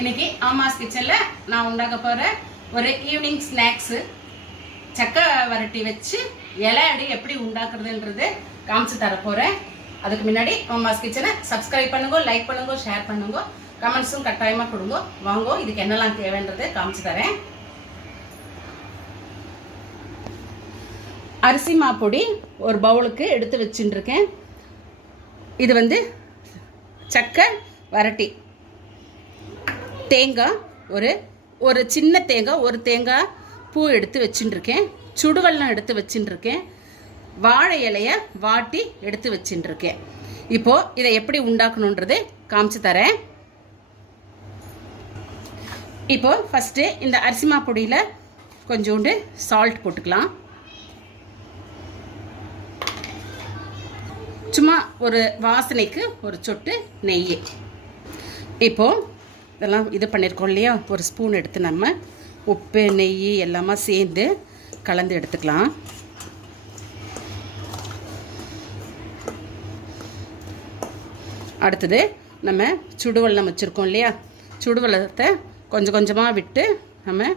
இன்னைக்கு அம்மாஸ் கிச்சனில் நான் உண்டாக்க போகிற ஒரு ஈவினிங் ஸ்நாக்ஸு சக்கை வரட்டி வச்சு இலை அடி எப்படி உண்டாக்குறதுன்றது காமிச்சு தர போகிறேன். அதுக்கு முன்னாடி அம்மாஸ் கிச்சனை சப்ஸ்கிரைப் பண்ணுங்க, லைக் பண்ணுங்க, ஷேர் பண்ணுங்க, கமெண்ட்ஸும் கட்டாயமாக கொடுங்க. வாங்க, இதுக்கு என்னெல்லாம் தேவைன்றதை காமிச்சு தரேன். அரிசி மாப்பொடி ஒரு பவுலுக்கு எடுத்து வச்சுட்டுருக்கேன். இது வந்து சக்கை வரட்டி, தேங்காய் ஒரு சின்ன தேங்காய், ஒரு தேங்காய் பூ எடுத்து வச்சுட்டுருக்கேன், சுடுவெல்லம் எடுத்து வச்சுட்டுருக்கேன், வாழை இலையை வாட்டி எடுத்து வச்சுட்டுருக்கேன். இப்போது இதை எப்படி உண்டாக்கணுன்றதை காமிச்சு தரேன். இப்போது ஃபஸ்ட்டு இந்த அரிசி மாப்பொடியில் கொஞ்சோண்டு சால்ட் போட்டுக்கலாம். சும்மா ஒரு வாசனைக்கு ஒரு சொட்டு நெய். இப்போது இதெல்லாம் இது பண்ணியிருக்கோம் இல்லையா, ஒரு ஸ்பூன் எடுத்து நம்ம உப்பு நெய் எல்லாமே சேர்ந்து கலந்து எடுத்துக்கலாம். அடுத்தது நம்ம சுடுவெல்லம் வச்சுருக்கோம் இல்லையா, சுடுவெல்லத்தை கொஞ்சம் கொஞ்சமாக விட்டு நம்ம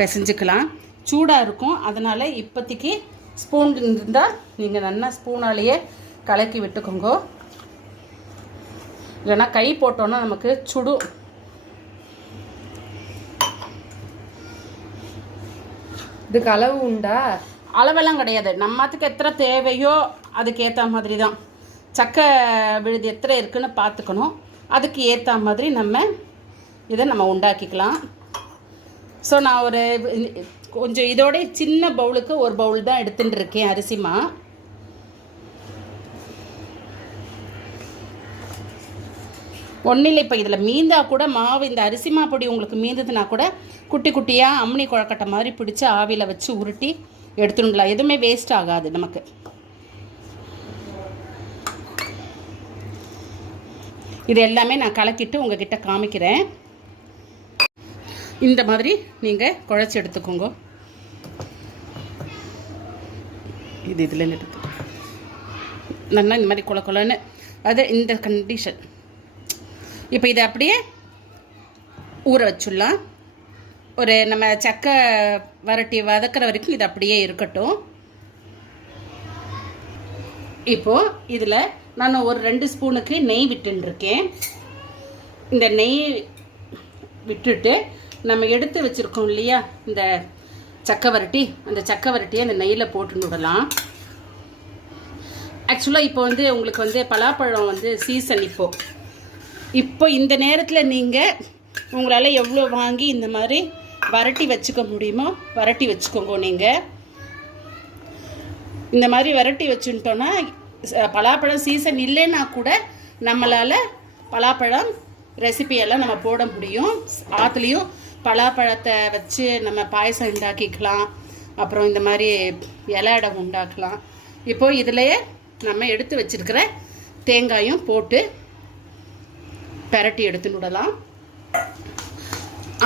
பிசைஞ்சிக்கலாம். சூடாக இருக்கும், அதனால் இப்போதைக்கு ஸ்பூன் இருந்தால் நீங்கள் நல்லா ஸ்பூனாலேயே கலக்கி விட்டுக்கோங்க. இல்லைன்னா கை போட்டோன்னா நமக்கு சுடும். இதுக்கு அளவு உண்டா? அளவெல்லாம் கிடையாது, நம்மத்துக்கு எத்தனை தேவையோ அதுக்கேற்ற மாதிரி தான். சக்கை விழுது எத்தனை இருக்குன்னு பார்த்துக்கணும், அதுக்கு ஏற்ற மாதிரி இதை நம்ம உண்டாக்கிக்கலாம். ஸோ நான் ஒரு கொஞ்சம் இதோட சின்ன பவுலுக்கு ஒரு பவுல் தான் எடுத்துட்டு இருக்கேன் அரிசிமா. ஒன்றும் இல்லை, இப்போ இதில் மீந்தா கூட மாவு, இந்த அரிசிமா பொடி உங்களுக்கு மீந்ததுன்னா கூட குட்டி குட்டியாக அம்னி குழக்கட்டை மாதிரி பிடிச்சி ஆவியில் வச்சு உருட்டி எடுத்துடலாம். எதுவுமே வேஸ்ட் ஆகாது நமக்கு. இது எல்லாமே நான் கலக்கிட்டு உங்ககிட்ட காமிக்கிறேன். இந்த மாதிரி நீங்கள் குழச்சி எடுத்துக்கோங்க. இது இதில் எடுத்து நல்லா இந்த மாதிரி குழன்னு அது இந்த கண்டிஷன். இப்போ இதை அப்படியே ஊற வச்சுடலாம். ஒரு நம்ம சக்கை வரட்டி வதக்கிற வரைக்கும் இது அப்படியே இருக்கட்டும். இப்போது இதில் நான் ஒரு 2 ஸ்பூனுக்கு நெய் விட்டுருக்கேன். இந்த நெய் விட்டுட்டு நம்ம எடுத்து வச்சுருக்கோம் இல்லையா இந்த சக்கை வரட்டி, அந்த சக்கை வரட்டியை அந்த நெய்யில் போட்டு விடலாம். ஆக்சுவலாக இப்போ வந்து உங்களுக்கு வந்து பலாப்பழம் வந்து சீசன். இப்போ இந்த நேரத்தில் நீங்கள் உங்களால் எவ்வளோ வாங்கி இந்த மாதிரி வரட்டி வச்சுக்க முடியுமோ வரட்டி வச்சுக்கோங்க. நீங்கள் இந்த மாதிரி வரட்டி வச்சுட்டோன்னா பலாப்பழம் சீசன் இல்லைன்னா கூட நம்மளால் பலாப்பழம் ரெசிபியெல்லாம் நம்ம போட முடியும். ஆற்றுலேயும் பலாப்பழத்தை வச்சு நம்ம பாயசம் உண்டாக்கிக்கலாம், அப்புறம் இந்த மாதிரி இலை உண்டாக்கலாம். இப்போது இதிலையே நம்ம எடுத்து வச்சுருக்கிற தேங்காயும் போட்டு பரட்டி எடுத்துன்னு விடலாம்.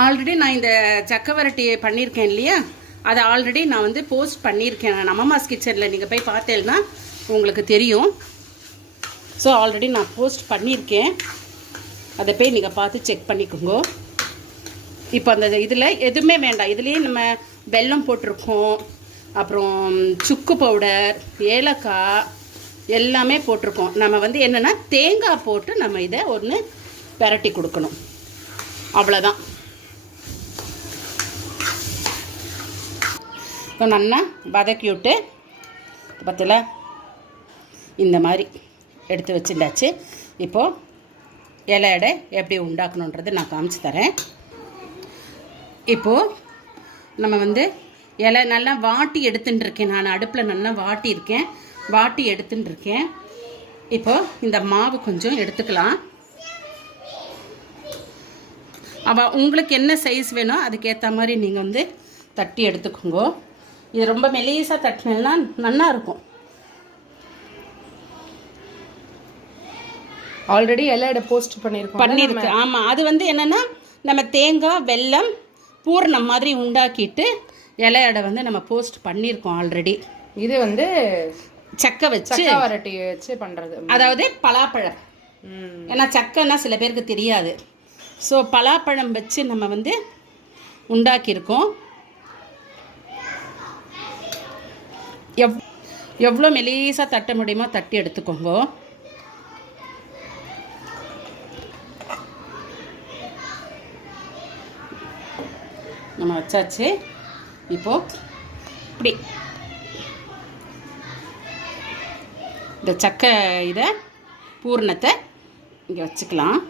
ஆல்ரெடி நான் இந்த சக்கை வரட்டி பண்ணியிருக்கேன் இல்லையா, அதை ஆல்ரெடி நான் வந்து போஸ்ட் பண்ணியிருக்கேன். நான் அம்மாஸ் கிச்சனில் நீங்கள் போய் பார்த்தேன்னா உங்களுக்கு தெரியும். ஸோ ஆல்ரெடி நான் போஸ்ட் பண்ணியிருக்கேன், அதை போய் நீங்கள் பார்த்து செக் பண்ணிக்கோங்க. இப்போ அந்த இதில் எதுவுமே வேண்டாம், இதுலேயே நம்ம வெல்லம் போட்டிருக்கோம், அப்புறம் சுக்கு பவுடர், ஏலக்காய் எல்லாமே போட்டிருக்கோம். நம்ம வந்து என்னென்னா தேங்காய் போட்டு நம்ம இதை ஒன்று பரட்டி கொடுக்கணும், அவ்வளோதான். இப்போ நல்லா வதக்கி விட்டு பத்தில் இந்த மாதிரி எடுத்து வச்சுட்டாச்சு. இப்போது இலை எப்படி உண்டாக்கணுன்றது நான் காமிச்சு தரேன். இப்போது நம்ம வந்து இலை நல்லா வாட்டி எடுத்துட்டுருக்கேன். நான் அடுப்பில் நல்லா வாட்டி எடுத்துட்டுருக்கேன். இப்போது இந்த மாவு கொஞ்சம் எடுத்துக்கலாம். உங்களுக்கு என்ன சைஸ் வேணும் அதுக்கேற்ற மாதிரி நீங்கள் வந்து தட்டி எடுத்துக்கோங்க. இது ரொம்ப மெலிசாக தட்டினா நல்லா இருக்கும். ஆல்ரெடி இலையோட போஸ்ட் பண்ணியிருக்கு. ஆமாம், அது வந்து என்னென்னா நம்ம தேங்காய் வெல்லம் பூர்ணம் மாதிரி உண்டாக்கிட்டு இலையோட வந்து நம்ம போஸ்ட் பண்ணியிருக்கோம் ஆல்ரெடி. இது வந்து சக்கை வச்சு வரட்டி வச்சு பண்ணுறது, அதாவது பலாப்பழம். ஏன்னா சக்கைன்னா சில பேருக்கு தெரியாது. ஸோ பலாப்பழம் வச்சு நம்ம வந்து உண்டாக்கியிருக்கோம். எவ்வளோ மெலீஸாக தட்ட முடியுமோ தட்டி எடுத்துக்கோங்க. நம்ம வச்சாச்சு. இப்போது இப்படி இந்த சக்கை இதை பூரணத்தை இங்கே வச்சுக்கலாம்.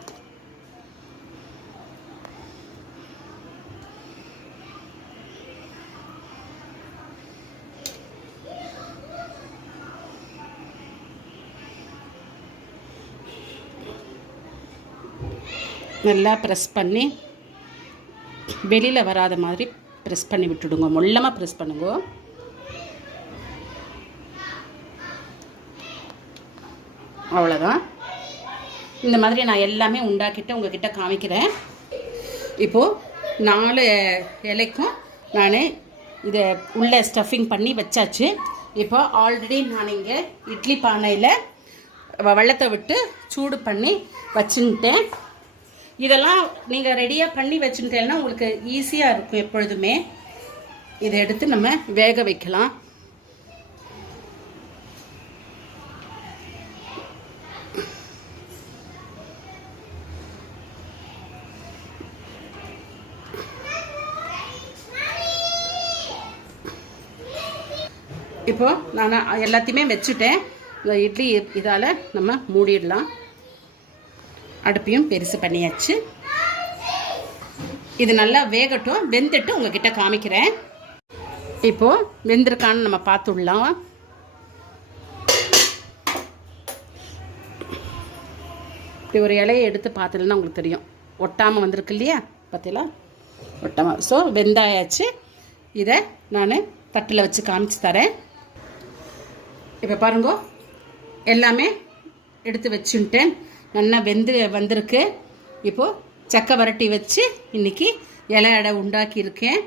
நல்லா ப்ரெஸ் பண்ணி வெளியில் வராத மாதிரி ப்ரெஸ் பண்ணி விட்டுடுங்க. மொல்லமாக ப்ரெஸ் பண்ணுங்க. அவ்வளோதான். இந்த மாதிரி நான் எல்லாமே உண்டாக்கிட்டு உங்ககிட்ட காமிக்கிறேன். இப்போது 4 இலைக்கும் நான் இதை உள்ளே ஸ்டஃபிங் பண்ணி வச்சாச்சு. இப்போ ஆல்ரெடி நான் இங்கே இட்லி பானையில் வெள்ளத்தை விட்டு சூடு பண்ணி வச்சுட்டேன். இதெல்லாம் நீங்கள் ரெடியாக பண்ணி வச்சுட்டேன்னா உங்களுக்கு ஈஸியாக இருக்கும். எப்பொழுதுமே இதை எடுத்து நம்ம வேக வைக்கலாம். இப்போது நான் எல்லாத்தையுமே வச்சுட்டேன். இந்த இட்லி இதால் நம்ம மூடிடலாம். அடுப்பையும் பெருசு பண்ணியாச்சு. இது நல்லா வேகட்டும். வெந்துட்டு உங்ககிட்ட காமிக்கிறேன். இப்போது வெந்திருக்கான்னு நம்ம பார்த்துடலாம். இப்படி ஒரு இலையை எடுத்து பார்த்துலன்னா உங்களுக்கு தெரியும். ஒட்டாமல் வந்திருக்கு இல்லையா? பார்த்தீங்களா? ஒட்டாமல். ஸோ வெந்தாயாச்சு. இதை நான் தட்டில் வச்சு காமிச்சு தரேன். இப்போ பாருங்க, எல்லாமே எடுத்து வச்சுட்டேன். நல்லா வந்திருக்கு. இப்போது சக்கை வரட்டி வச்சு இன்றைக்கி இலை அடை உண்டாக்கியிருக்கேன்.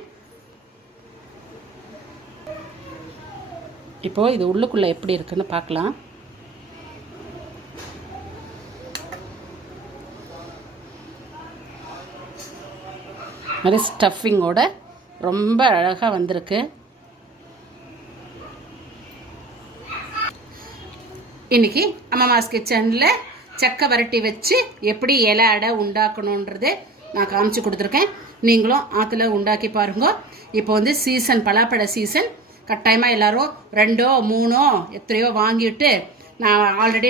இப்போது இது உள்ளுக்குள்ளே எப்படி இருக்குன்னு பார்க்கலாம். மாதிரி ஸ்டஃபிங்கோட ரொம்ப அழகாக வந்திருக்கு. இன்றைக்கி அம்மாஸ் கிச்சனில் சக்கை வரட்டி வச்சு எப்படி இலை அடை உண்டாக்கணுன்றது நான் காமிச்சு கொடுத்துருக்கேன். நீங்களும் ஆற்றுல உண்டாக்கி பாருங்க. இப்போ வந்து சீசன், பலாப்பழ சீசன். கட்டாயமாக எல்லோரும் 2 3 எத்தனையோ வாங்கிட்டு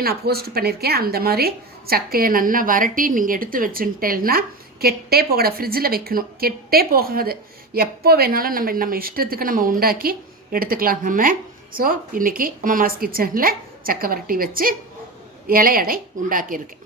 நான் போஸ்ட் பண்ணியிருக்கேன். அந்த மாதிரி சக்கையை நல்லா வரட்டி நீங்கள் எடுத்து வச்சுட்டேன்னா கெட்டே போகட. ஃப்ரிட்ஜில் வைக்கணும், கெட்டே போகாது. எப்போ வேணாலும் நம்ம இஷ்டத்துக்கு நம்ம உண்டாக்கி எடுத்துக்கலாம் நம்ம. ஸோ இன்றைக்கி அம்மாஸ் கிச்சனில் சக்கை வரட்டி வச்சு இலை அடை உண்டாக்கியிருக்கேன்.